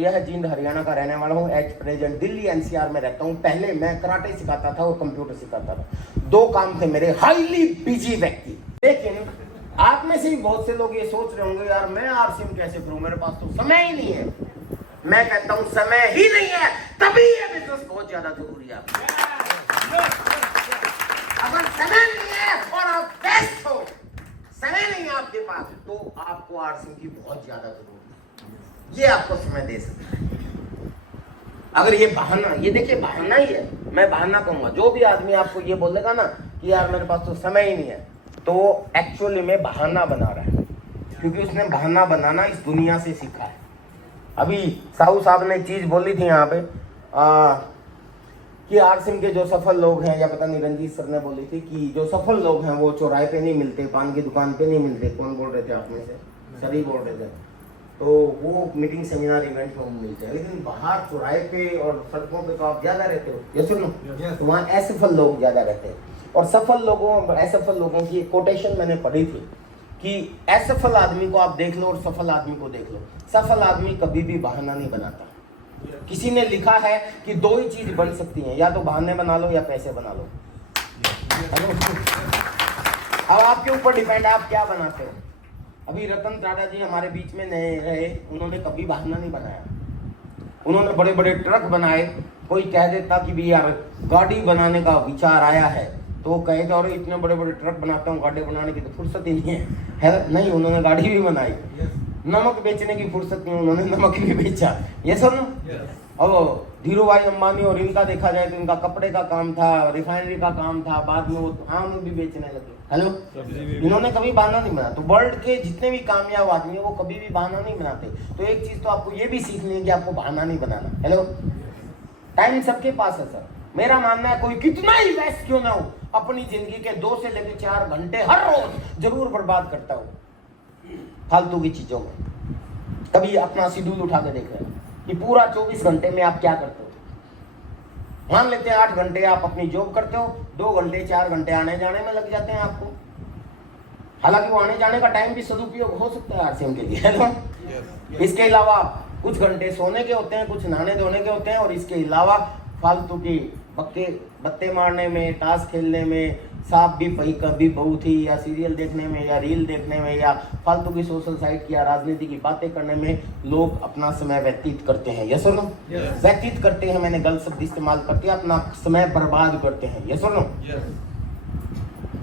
यह जींद हरियाणा का रहने वाला हूँ। एज प्रेजेंट दिल्ली एनसीआर में रहता हूँ। पहले मैं कराटे सिखाता था और कंप्यूटर सिखाता था। 2 काम थे मेरे, हाईली बिजी व्यक्ति। लेकिन आप में से भी बहुत से लोग ये सोच रहे होंगे, यार मैं आरसीएम कैसे करूं, मेरे पास तो समय ही नहीं है। मैं कहता हूं समय ही नहीं है, तभी ये बिजनेस बहुत ज्यादा जरूरी है। अगर समय नहीं है और आप व्यस्त हो, समय नहीं है आपके पास, तो आपको आरसीएम की बहुत ज्यादा जरूरत है। ये आपको समय दे सकता है। अगर ये बहाना, ये देखिए बहाना ही है, मैं बहाना कहूंगा। जो भी आदमी आपको ये बोलेगा ना कि यार मेरे पास तो समय ही नहीं है, तो एक्चुअली में बहाना बना रहा है, क्योंकि उसने बहाना बनाना इस दुनिया से सीखा है। अभी साहू साहब ने चीज बोली थी यहाँ पे कि आरसीएम के जो सफल लोग हैं, या पता नहीं रंजीत सर ने बोली थी कि जो सफल लोग हैं वो चौराहे पे नहीं मिलते, पान की दुकान पे नहीं मिलते। कौन बोल रहे थे आप में से? सर ही बोल रहे थे। तो वो मीटिंग सेमिनार इवेंट में मिलते हैं, लेकिन बाहर चौराहे पे और सड़कों पे तो आप ज्यादा रहते हो, ये सुनो, तो वहाँ असफल लोग ज्यादा रहते हैं। और सफल लोगों, असफल लोगों की एक कोटेशन मैंने पढ़ी थी कि असफल आदमी को आप देख लो और सफल आदमी को देख लो। सफल आदमी कभी भी बहाना नहीं बनाता। किसी ने लिखा है कि 2 ही चीज बन सकती हैं, या तो बहाने बना लो या पैसे बना लो। अब आपके ऊपर डिपेंड है आप क्या बनाते हो। अभी रतन टाटा जी हमारे बीच में नए रहे, उन्होंने कभी बहाना नहीं बनाया। उन्होंने बड़े बड़े ट्रक बनाए। कोई कह देता कि भी यार गाड़ी बनाने का विचार आया है, तो कहे थे और इतने बड़े बड़े ट्रक बनाता हूँ, गाड़ी बनाने की तो फुर्सत ही नहीं है नहीं, उन्होंने गाड़ी भी बनाई। नमक बेचने की फुर्सत नहीं, उन्होंने नमक भी बेचा। ये सब ना। अब धीरू भाई अंबानी और इनका देखा जाए तो इनका कपड़े का काम था, रिफाइनरी का काम था, बाद में वो आम भी बेचने लगे। हेलो, इन्होंने कभी बहाना नहीं बनाया। तो वर्ल्ड के जितने भी कामयाब आदमी है वो कभी भी बहाना नहीं बनाते। तो एक चीज तो आपको ये भी सीखनी है कि आपको बहाना नहीं बनाना। हेलो, टाइम सबके पास है सर। मेरा मानना है कोई कितना ही व्यस्त क्यों ना हो, अपनी जिंदगी के 2 से लेकर 4 घंटे हर रोज जरूर बर्बाद करता हो फालतू की चीजों में। कभी अपना शेड्यूल उठा के देख रहे हैं कि पूरा 24 घंटे में आप क्या करते हो। मान लेते हैं 8 घंटे आप अपनी जॉब करते हो, 2 घंटे 4 घंटे आने जाने में लग जाते हैं आपको। हालांकि वो आने जाने का टाइम भी सदुपयोग हो सकता है आरसीएम के लिए, है ना? इसके अलावा कुछ घंटे सोने के होते हैं, कुछ नहाने धोने के होते हैं, और इसके अलावा फालतू की बत्ते मारने में, ताश खेलने में, सांप भी पही कभी बहू थी, या सीरियल देखने में, या रील देखने में, या फालतू की सोशल साइट की या राजनीति की बातें करने में लोग अपना समय व्यतीत करते हैं। ये सुनो, व्यतीत करते हैं, मैंने गलत शब्द इस्तेमाल करते हैं, अपना समय बर्बाद करते हैं। ये सुनो,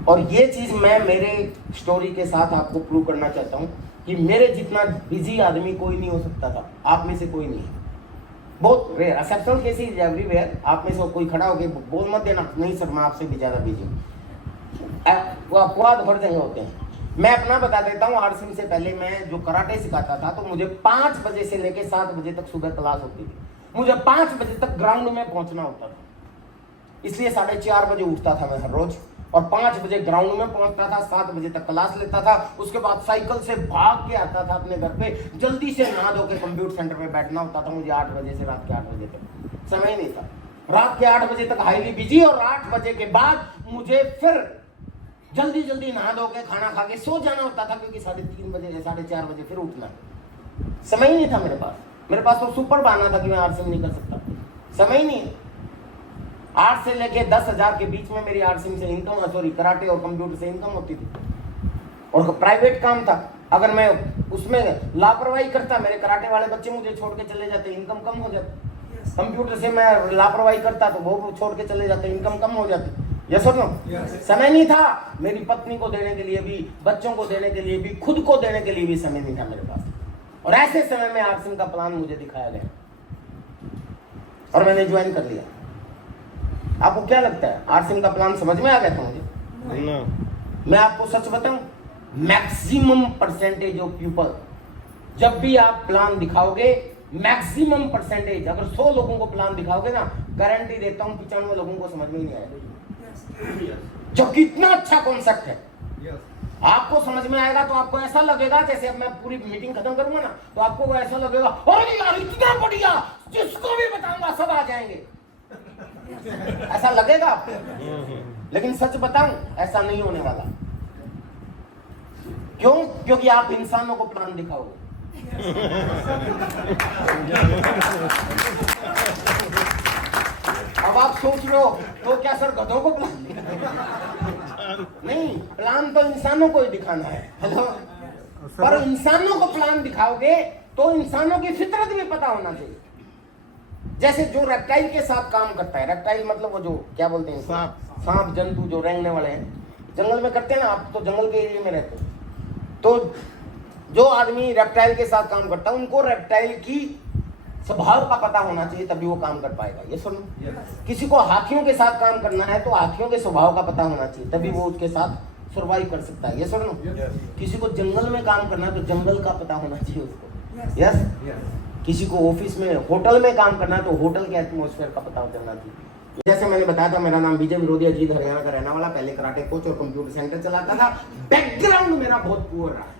और ये चीज मैं मेरे स्टोरी के साथ आपको प्रूव करना चाहता हूँ कि मेरे जितना बिजी आदमी कोई नहीं हो सकता था। आप में से कोई नहीं है, बहुत रेयर एक्सेप्शनल केसेस एवरीवेयर। आप में से कोई खड़ा होकर बोल मत देना नहीं सर मैं आपसे भी ज्यादा बिजी हूँ, वो अपवाद हर जगह होते हैं। मैं अपना बता देता हूँ, आरसीएम से पहले मैं जो कराटे सिखाता था, तो मुझे 5 बजे से लेकर 7 बजे तक सुबह क्लास होती थी। मुझे 5 बजे तक ग्राउंड में पहुंचना होता था, इसलिए 4:30 बजे उठता था मैं हर रोज, और 5 बजे ग्राउंड में पहुंचता था, 7 बजे तक क्लास लेता था। उसके बाद साइकिल से भाग के आता था अपने घर पे, जल्दी से नहा धो के कंप्यूटर सेंटर में बैठना होता था मुझे 8 बजे से रात के 8 बजे तक। समय नहीं था, रात के 8 बजे तक हाईली बिजी, और 8 बजे के बाद मुझे फिर जल्दी जल्दी नहा धो के खाना खा के सो जाना होता था, क्योंकि 3:30 बजे 4:30 बजे फिर उठना। समय ही नहीं था मेरे पास तो सुपर बहाना था कि मैं आरसीएम नहीं कर सकता, समय ही नहीं है। 8 से लेके 10,000 के बीच में मेरी आरसीएम से इनकम, सॉरी कराटे और कंप्यूटर से इनकम होती थी, और प्राइवेट काम था। अगर मैं उसमें लापरवाही करता, मेरे कराटे वाले बच्चे मुझे छोड़ के चले जाते, इनकम कम हो जाती। कंप्यूटर से मैं लापरवाही करता तो वो छोड़ के चले जाते, इनकम कम हो जाती। यस और नो? समय नहीं था मेरी पत्नी को देने के लिए भी, बच्चों को देने के लिए भी, खुद को देने के लिए भी समय नहीं था मेरे पास। और ऐसे समय में आरसीएम का प्लान मुझे दिखाया गया और मैंने ज्वाइन कर लिया। आपको क्या लगता है आरसीएम का प्लान समझ में आ गया था मुझे? मैं आपको सच बताऊं, मैक्सिमम परसेंटेज ऑफ पीपल, जब भी आप प्लान दिखाओगे, मैक्सिमम परसेंटेज, अगर 100 लोगों को प्लान दिखाओगे ना, गारंटी देता हूं 95 लोगों को समझ में ही नहीं आएगा। जब कितना अच्छा कॉन्सेप्ट है, आपको समझ में आएगा तो आपको ऐसा लगेगा, जैसे अब मैं पूरी मीटिंग खत्म करूंगा ना, तो आपको ऐसा लगेगा अरे यार इतना बढ़िया, जिसको भी बताऊंगा सब आ जाएंगे, ऐसा लगेगा आपको। लेकिन सच बताऊं, ऐसा नहीं होने वाला। क्यों? क्योंकि आप इंसानों को प्लान दिखाओगे। अब आप सोच लो तो क्या सर गधों को प्लान नहीं, प्लान तो इंसानों को ही दिखाना है। हेलो, पर इंसानों को प्लान दिखाओगे तो इंसानों की फितरत भी पता होना चाहिए। जैसे जो रेप्टाइल के साथ काम करता है, रेप्टाइल मतलब वो जो क्या बोलते हैं, सांप जंतु जो रेंगने वाले हैं, जंगल में करते हैं ना, आप तो जंगल के एरिया में रहते हो, तो जो आदमी रेप्टाइल के साथ काम करता है उनको रेप्टाइल की स्वभाव का पता होना चाहिए, तभी वो काम कर पाएगा। ये सुनो, किसी को हाथियों के साथ काम करना है तो हाथियों के स्वभाव का पता होना चाहिए, तभी वो उसके साथ सर्वाइव कर सकता है। ये सुनो, किसी को जंगल में काम करना है तो जंगल का पता होना चाहिए उसको। यस, किसी को ऑफिस में होटल में काम करना है तो होटल के एटमॉस्फेयर का पता चलना चाहिए। जैसे मैंने बताया था, मेरा नाम विजय विरोधिया जी, हरियाणा का रहने वाला, पहले कराटे कोच और कंप्यूटर सेंटर चलाता था। बैकग्राउंड मेरा बहुत पुअर रहा है।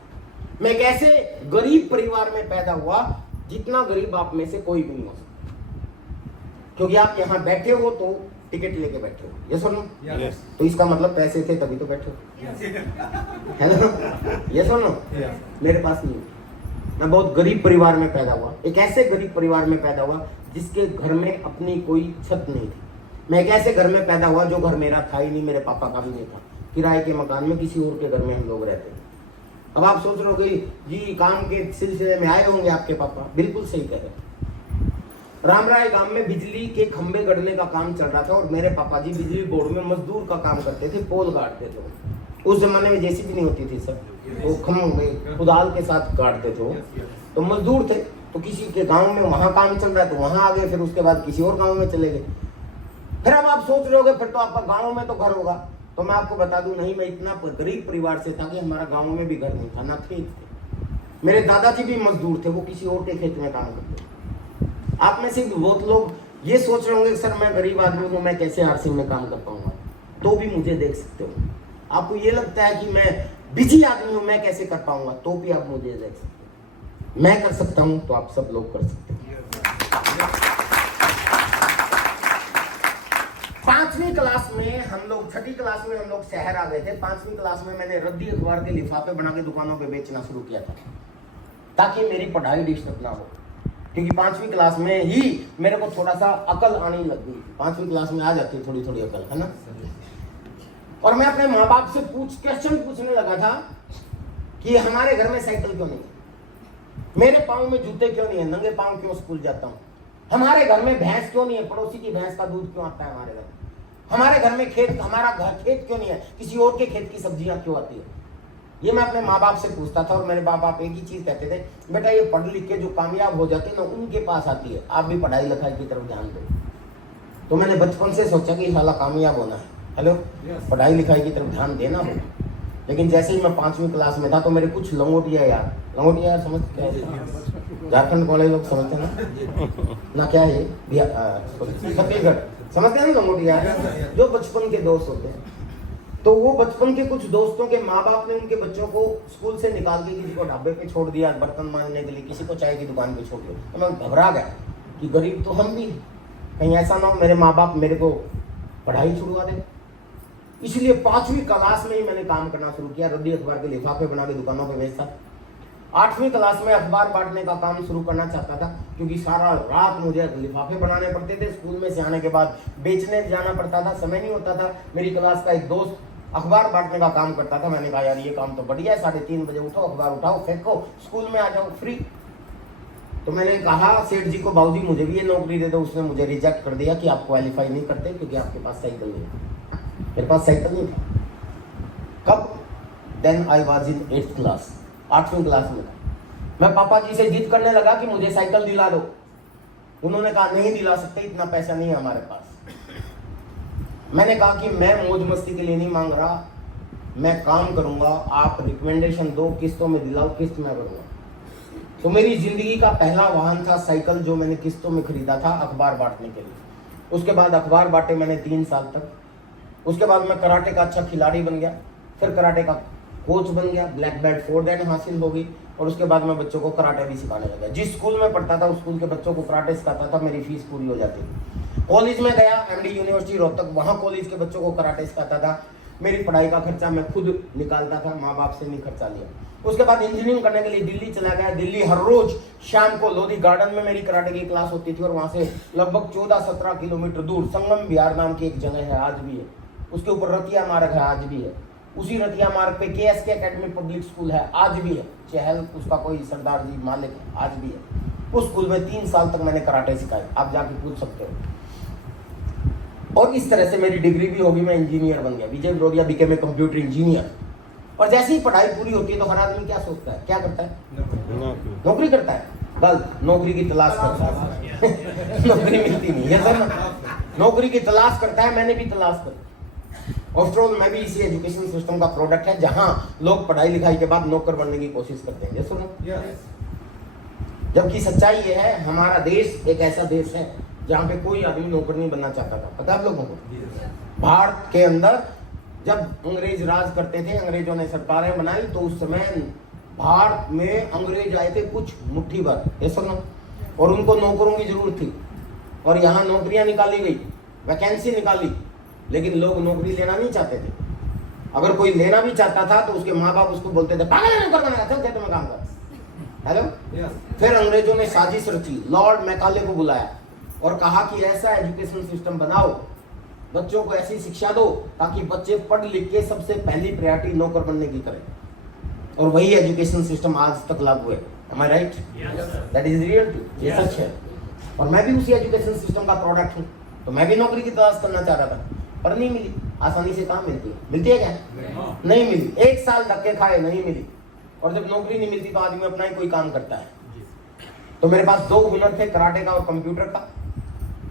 मैं कैसे गरीब परिवार में पैदा हुआ, जितना गरीब आप में से कोई भी नहीं हो सकता, क्योंकि आप यहाँ बैठे हो तो टिकट लेके बैठे हो। ये सुनो, तो इसका मतलब पैसे थे तभी तो बैठे हो, है ना? ये सुनो, मेरे पास नहीं, मैं बहुत गरीब परिवार में पैदा हुआ। एक ऐसे गरीब परिवार में पैदा हुआ जिसके घर में अपनी कोई छत नहीं थी। मैं एक ऐसे घर में पैदा हुआ जो घर मेरा था ही नहीं, मेरे पापा का भी नहीं था, किराए के मकान में किसी और के घर में हम लोग रहते थे। अब आप सोच रहे हो कि जी काम के सिलसिले में आए होंगे आपके पापा, बिल्कुल सही कह रहे। रामराय गांव में बिजली के खंभे गढ़ने का काम चल रहा था और मेरे पापा जी बिजली बोर्ड में मजदूर का काम करते थे, पोल गाड़ते थे। उस जमाने में जेसीबी नहीं होती थी सर, वो खंभे कुदाल के साथ गाड़ते थे, तो मजदूर थे। तो किसी के गांव में वहां काम चल रहा है तो वहां आ गए, फिर उसके बाद किसी और गांव में चले गए। फिर अब आप सोच रहे होगे फिर तो आपका गांव में तो घर होगा, तो मैं आपको बता दूं नहीं, मैं इतना गरीब परिवार से था कि हमारा गांव में भी घर नहीं था, ना खेत थे। मेरे दादाजी भी मजदूर थे, वो किसी और के खेत में काम करते थे। आप में से बहुत लोग ये सोच रहे होंगे सर मैं गरीब आदमी हूँ, मैं कैसे आरसिंग में काम कर पाऊंगा, तो भी मुझे देख सकते हो। आपको ये लगता है कि मैं बिजी आदमी हूँ, मैं कैसे कर पाऊंगा, तो भी आप मुझे देख सकते हो। मैं कर सकता हूँ तो आप सब लोग कर सकते हैं। 5वीं क्लास में हम लोग, 6ठी क्लास में हम लोग शहर आ गए थे। 5वीं क्लास में मैंने रद्दी अखबार के लिफाफे बना के दुकानों पे बेचना शुरू किया था, ताकि मेरी पढ़ाई डिस्टर्ब ना हो, क्योंकि 5वीं क्लास में ही मेरे को थोड़ा सा अकल आने लग गई। 5वीं क्लास में आ जाती है थोड़ी थोड़ी अकल, है ना? और मैं अपने माँ बाप से क्वेश्चन पूछने लगा था कि हमारे घर में साइकिल क्यों नहीं है, मेरे पाँव में जूते क्यों नहीं है, नंगे पाँव क्यों स्कूल जाता हूँ, हमारे घर में भैंस क्यों नहीं है, पड़ोसी की भैंस का दूध क्यों आता है हमारे घर, हमारे घर में खेत, हमारा घर खेत क्यों नहीं है, किसी और के खेत की सब्जियां क्यों आती है। ये मैं अपने माँ बाप से पूछता था और मेरे माँ बाप एक ही चीज कहते थे, बेटा ये पढ़ लिख के जो कामयाब हो जाते हैं ना उनके पास आती है, आप भी पढ़ाई लिखाई की तरफ ध्यान दो। तो मैंने बचपन से सोचा कि साला कामयाब होना है, हेलो, पढ़ाई लिखाई की तरफ ध्यान देना होगा। लेकिन जैसे ही मैं 5वीं क्लास में था तो मेरे कुछ लंगोटिया यार समझते हैं, झारखंड कॉलेज लोग समझते हैं ना क्या है, छत्तीसगढ़ समझते हैं ना लंगोटिया, जो बचपन के दोस्त होते हैं। तो वो बचपन के कुछ दोस्तों के माँ बाप ने उनके बच्चों को स्कूल से निकाल के किसी को ढाबे पे छोड़ दिया बर्तन मांजने के लिए, किसी को चाय की दुकान पे छोड़ दिया। तो मैं घबरा गया कि गरीब तो हम भी, कहीं ऐसा ना हो मेरे माँ बाप मेरे को पढ़ाई छुड़वा दे। इसलिए 5वीं क्लास में ही मैंने काम करना शुरू किया, रद्दी अखबार के लिफाफे बना के दुकानों पे बेचता। 8वीं क्लास में अखबार बांटने का काम शुरू करना चाहता था, क्योंकि सारा रात मुझे लिफाफे बनाने पड़ते थे, स्कूल में से आने के बाद बेचने जाना पड़ता था, समय नहीं होता था। मेरी क्लास का एक दोस्त अखबार बांटने का काम करता था, मैंने कहा यार ये काम तो बढ़िया है, 3:30 बजे उठो, अखबार उठाओ, फेंको, स्कूल में आ जाओ फ्री। तो मैंने कहा सेठ जी को, बाबूजी मुझे भी ये नौकरी दे दो। उसने मुझे रिजेक्ट कर दिया कि आप क्वालिफाई नहीं करते क्योंकि आपके पास साइकिल नहीं। मेरे पास साइकिल नहीं था। कब? Then I was in 8th class, 8वीं क्लास में। मैं पापा जी से जिद करने लगा कि मुझे साइकिल दिला दो। उन्होंने कहा नहीं दिला सकते, इतना पैसा नहीं है हमारे पास। मैंने कहा कि मैं मौज मस्ती के लिए नहीं मांग रहा, मैं काम करूंगा, आप रिकमेंडेशन दो, किस्तों में दिलाओ, किस्त में करूंगा। तो मेरी जिंदगी का पहला वाहन था साइकिल, जो मैंने किस्तों में खरीदा था अखबार बांटने के लिए। उसके बाद अखबार बांटे मैंने 3 साल तक। उसके बाद मैं कराटे का अच्छा खिलाड़ी बन गया, फिर कराटे का कोच बन गया, ब्लैक बेल्ट 4 डैन हासिल हो गई। और उसके बाद मैं बच्चों को कराटे भी सिखाने लगा। जिस स्कूल में पढ़ता था उस स्कूल के बच्चों को कराटे सिखाता था, मेरी फीस पूरी हो जाती थी। कॉलेज में गया, एमडी यूनिवर्सिटी रोहतक, वहाँ कॉलेज के बच्चों को कराटे सिखाता था। मेरी पढ़ाई का खर्चा मैं खुद निकालता था, माँ बाप से नहीं खर्चा लिया। उसके बाद इंजीनियरिंग करने के लिए दिल्ली चला गया। दिल्ली हर रोज शाम को लोधी गार्डन में मेरी कराटे की क्लास होती थी और वहां से लगभग 14-17 किलोमीटर दूर संगम विहार नाम की एक जगह है, आज भी है, उसके ऊपर रतिया मार्ग है, आज भी है। उसी रतिया मार्ग पे KSK एकेडमी पब्लिक स्कूल है, आज भी है। चहल उसका कोई सरदार जी मालिक है, आज भी है। उस स्कूल में 3 साल तक मैंने कराटे सिखाए, आप जाके पूछ सकते हो। और इस तरह से मेरी डिग्री भी होगी, मैं इंजीनियर बन गया। विजय विरोधिया बिकेम ए कंप्यूटर इंजीनियर। और जैसे ही पढ़ाई पूरी होती है तो हर आदमी क्या सोचता है, क्या करता है? नौकरी करता है। गलत, नौकरी की तलाश करता है। नौकरी मिलती नहीं है सर, नौकरी की तलाश करता है। मैंने भी तलाश करी। आफ्टर ऑल मैं भी इसी एजुकेशन सिस्टम का प्रोडक्ट है जहां लोग पढ़ाई लिखाई के बाद नौकर बनने की कोशिश करते हैं। ये सुनो, जबकि सच्चाई ये है, हमारा देश एक ऐसा देश है जहाँ पे कोई आदमी नौकर नहीं बनना चाहता था। पता है आप लोगों को? भारत के अंदर जब अंग्रेज राज करते थे, अंग्रेजों ने सरकारें बनाई, तो उस समय भारत में अंग्रेज आए थे कुछ मुट्ठी भर, ये सुनो, और उनको नौकरों की जरूरत थी। और यहाँ नौकरियां निकाली गई, वैकेंसी निकाली, लेकिन लोग नौकरी लेना नहीं चाहते थे। अगर कोई लेना भी चाहता था तो उसके माँ बाप उसको बोलते थे, पागल है, नौकर बनेगा, चल तुम्हें काम कर। हेलो। फिर अंग्रेजों ने साजिश रची, लॉर्ड मैकाले को बुलाया और कहा कि ऐसा एजुकेशन सिस्टम बनाओ, बच्चों को ऐसी शिक्षा दो ताकि बच्चे पढ़ लिख के सबसे पहली प्रायोरिटी नौकर बनने की करें। और वही एजुकेशन सिस्टम आज तक लागू है। Am I right? That is real too. ये सच है। और मैं भी उसी एजुकेशन सिस्टम का प्रोडक्ट हूँ। तो मैं भी नौकरी की तलाश करना चाह रहा था, पर नहीं मिली। आसानी से कहाँ मिलती है? मिलती है क्या? नहीं मिली। 1 साल धक्के खाए, नहीं मिली। और जब नौकरी नहीं मिलती तो आदमी अपना ही कोई काम करता है। तो मेरे पास 2 हुनर थे, कराटे का और कंप्यूटर का,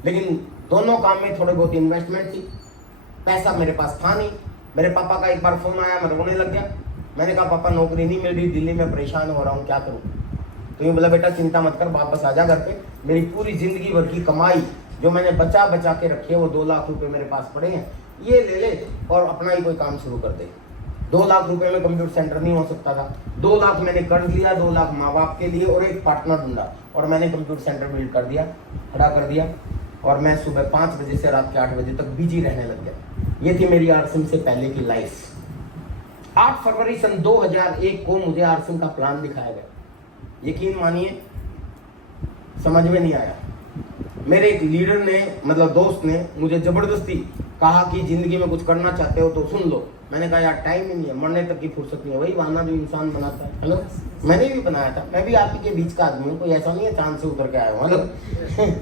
लेकिन दोनों काम में थोड़ी बहुत इन्वेस्टमेंट थी। पैसा मेरे पास था नहीं। मेरे पापा का एक बार फोन आया, मैं रोने लग गया। मैंने कहा, पापा नौकरी नहीं मिल रही, दिल्ली में परेशान हो रहा हूँ, क्या करूँ? तो ये बोला, बेटा चिंता मत कर, वापस आ जा घर पे। मेरी पूरी जिंदगी भर की कमाई जो मैंने बचा बचा के रखी है, वो 2 लाख रुपए मेरे पास पड़े हैं, ये ले ले और अपना ही कोई काम शुरू कर दे। 2 लाख रुपए में कंप्यूटर सेंटर नहीं हो सकता था। 2 लाख मैंने कर्ज लिया, 2 लाख माँ बाप के लिए और एक पार्टनर ढूंढा, और मैंने कंप्यूटर सेंटर बिल्ड कर दिया, खड़ा कर दिया। और मैं सुबह 5 बजे से रात के 8 बजे तक बिजी रहने लग गया। ये थी मेरी आरसिम से पहले की लाइफ। 8 फरवरी सन 2001 को मुझे आरसिम का प्लान दिखाया गया। यकीन मानिए, समझ में नहीं आया। मेरे एक लीडर ने, मतलब दोस्त ने, मुझे जबरदस्ती कहा कि जिंदगी में कुछ करना चाहते हो तो सुन लो। मैंने कहा, यार टाइम ही नहीं है, मरने तक की फुर्सत नहीं है। वही बहाना जो इंसान बनाता है। हेलो, मैंने भी बनाया था, मैं भी आप ही के बीच का आदमी हूँ, कोई ऐसा नहीं है चांद से उतर के आया हूँ। हेलो।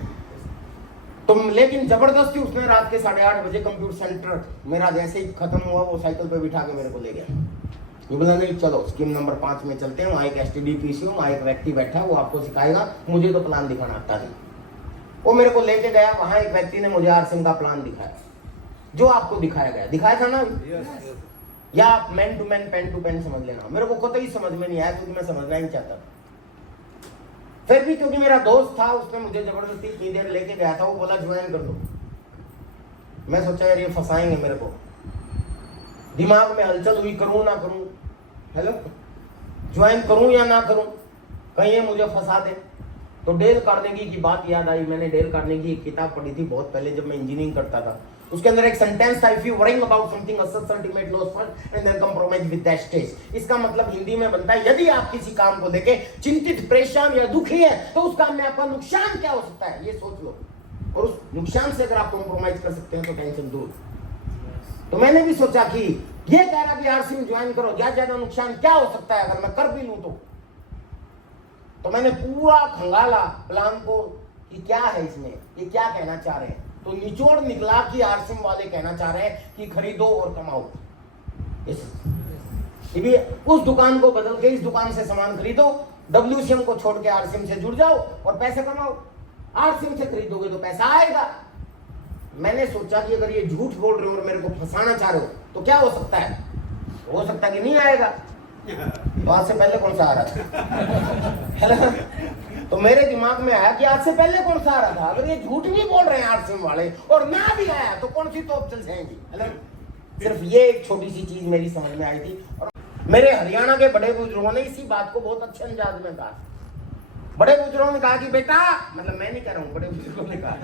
तुम, लेकिन जबरदस्ती उसने रात के 8:30 बजे कंप्यूटर सेंटर मेरा जैसे ही खत्म हुआ, वो साइकिल पे बिठा के मेरे को ले गया। ये बोला, नहीं चलो स्कीम नंबर 5 में चलते हैं, वहाँ एक STD PC, वहाँ एक व्यक्ति बैठा है, वो आपको सिखाएगा, मुझे तो प्लान दिखाना आता नहीं। वो मेरे को लेके गया, वहाँ एक व्यक्ति ने मुझे आरसिम का प्लान दिखाया, जो आपको दिखाया गया, दिखाया था ना। या आप man to man, pen to pen समझ लेना। मेरे को कतई समझ में नहीं आया, क्योंकि मैं समझना ही चाहता था। फिर भी क्योंकि मेरा दोस्त था, उसने मुझे जबरदस्ती इतनी देर लेके गया था, वो बोला ज्वाइन कर दो। मैं सोचा यार ये फंसाएंगे मेरे को, दिमाग में हलचल हुई, करूं ना करूं। हेलो, ज्वाइन करूं या ना करूं, कहीं ये मुझे फंसा दे। तो डेल कार्नेगी की बात याद आई। मैंने डेल कार्नेगी की एक किताब पढ़ी थी बहुत पहले, जब मैं इंजीनियरिंग करता था। उसके अंदर एक सेंटेंस था, if you worrying about something assess ultimate loss first and then compromise with that stage। इसका मतलब हिंदी में बनता है, यदि आप किसी काम को लेके चिंतित, परेशान या दुखी है, तो उस काम में आपका नुकसान क्या हो सकता है, ये सोच लो। और उस नुकसान से अगर आप कॉम्प्रोमाइज कर सकते हैं तो टेंशन दूर। तो मैंने भी सोचा कि ये कह रहा कि आरसिम ज्वाइन करो, ज्यादा नुकसान क्या हो सकता है अगर मैं कर भी लूं तो मैंने पूरा खंगाला प्लान को कि क्या है इसमें, ये क्या कहना चाह रहे हैं। तो निचोड़ निकला कि आरसिम वाले कहना चाह रहे हैं कि खरीदो और कमाओ। भी उस दुकान को बदल के इस दुकान से सामान खरीदो, WCM को छोड़ के आरसिम से जुड़ जाओ और पैसे कमाओ। आरसिम से खरीदोगे तो पैसा आएगा। मैंने सोचा कि अगर ये झूठ बोल रहे हो और मेरे को फंसाना चाह रहे हो तो क्या हो सकता है, हो सकता है कि नहीं आएगा। तो आज से पहले कौन सा आ रहा था? तो मेरे दिमाग में आया कि आज से पहले कौन सा आ रहा था। अगर ये झूठ नहीं बोल रहे हैं आरसिम वाले और ना भी आया तो कौन सी तोप चल जाएंगी। सिर्फ ये एक छोटी सी चीज मेरी समझ में आई थी। और मेरे हरियाणा के बड़े बुजुर्गों ने इसी बात को बहुत अच्छे अंदाज में कहा। बड़े बुजुर्गों ने कहा कि बेटा, मतलब मैं नहीं कह रहा हूँ, बड़े बुजुर्गों ने कहा,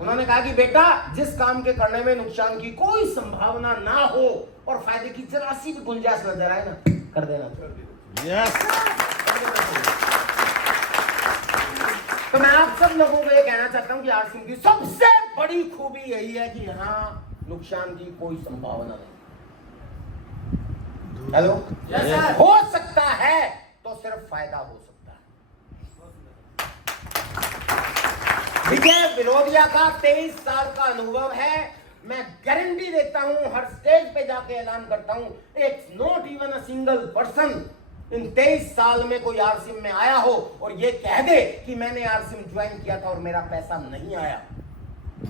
उन्होंने कहा कि बेटा, जिस काम के करने में नुकसान की कोई संभावना ना हो और फायदे की जरा सी भी गुंजाइश नजर आए ना, कर देना। तो मैं आप सब लोगों को ये कहना चाहता हूं कि आरसीएम की सबसे बड़ी खूबी यही है कि यहाँ नुकसान की कोई संभावना नहीं। हेलो, हो सकता है तो सिर्फ फायदा हो सकता है। विजय विरोधिया का 23 साल का अनुभव है। मैं गारंटी देता हूं, हर स्टेज पे जाके ऐलान करता हूं, it's not even a single person in 23 साल में कोई आरसीएम में आया हो और ये कह दे कि मैंने आरसीएम ज्वाइन किया था और मेरा पैसा नहीं आया,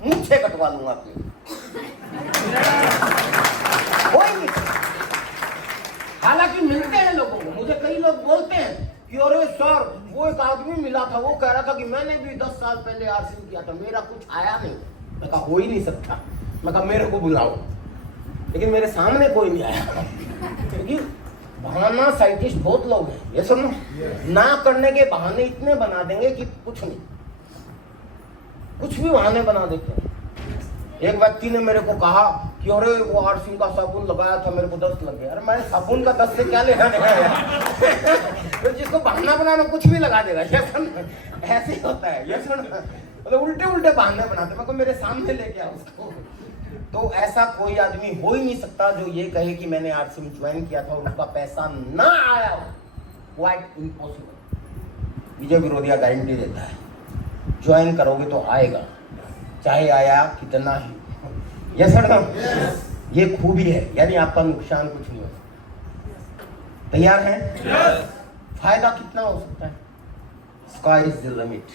मुझे कटवा लूंगा आपके। हालांकि मिलते हैं लोगों को, मुझे कई लोग बोलते हैं कि अरे सर वो एक आदमी मिला था, वो कह रहा था कि मैंने भी 10 साल पहले आरसीएम किया था, मेरा कुछ आया नहीं। मैं कहा हो ही नहीं सकता। मैं कहा मेरे को बुलाओ, लेकिन मेरे सामने कोई नहीं आया, क्योंकि बहाना साइंटिस्ट बहुत लोग हैं। ये सुनो, ना करने के बहाने इतने बना देंगे कि कुछ नहीं, कुछ भी बहाने बना देते हैं। एक व्यक्ति ने मेरे को कहा कि अरे वो आरसीएम का साबुन लगाया था, मेरे को 10 लग गया। अरे मैं साबुन का 10 से क्या लेना देना है? तो जिसको बहाना बनाना कुछ भी लगा देगा। ये सुन, ऐसे ही होता है। ये सुन, मतलब उल्टे उल्टे बहाने बनाते, मैं मेरे सामने लेके आओ उसको। तो ऐसा कोई आदमी हो ही नहीं सकता जो ये कहे कि मैंने आरसीएम ज्वाइन किया था और उसका पैसा ना आया हो। Quite impossible. Vijay Virodhiya guarantee देता है, ज्वाइन करोगे तो आएगा, चाहे आया कितना ही। यस सर, ये खूबी है, यानी आपका नुकसान कुछ नहीं हो सकता। तैयार हैं? फायदा कितना हो सकता है? Sky is the limit.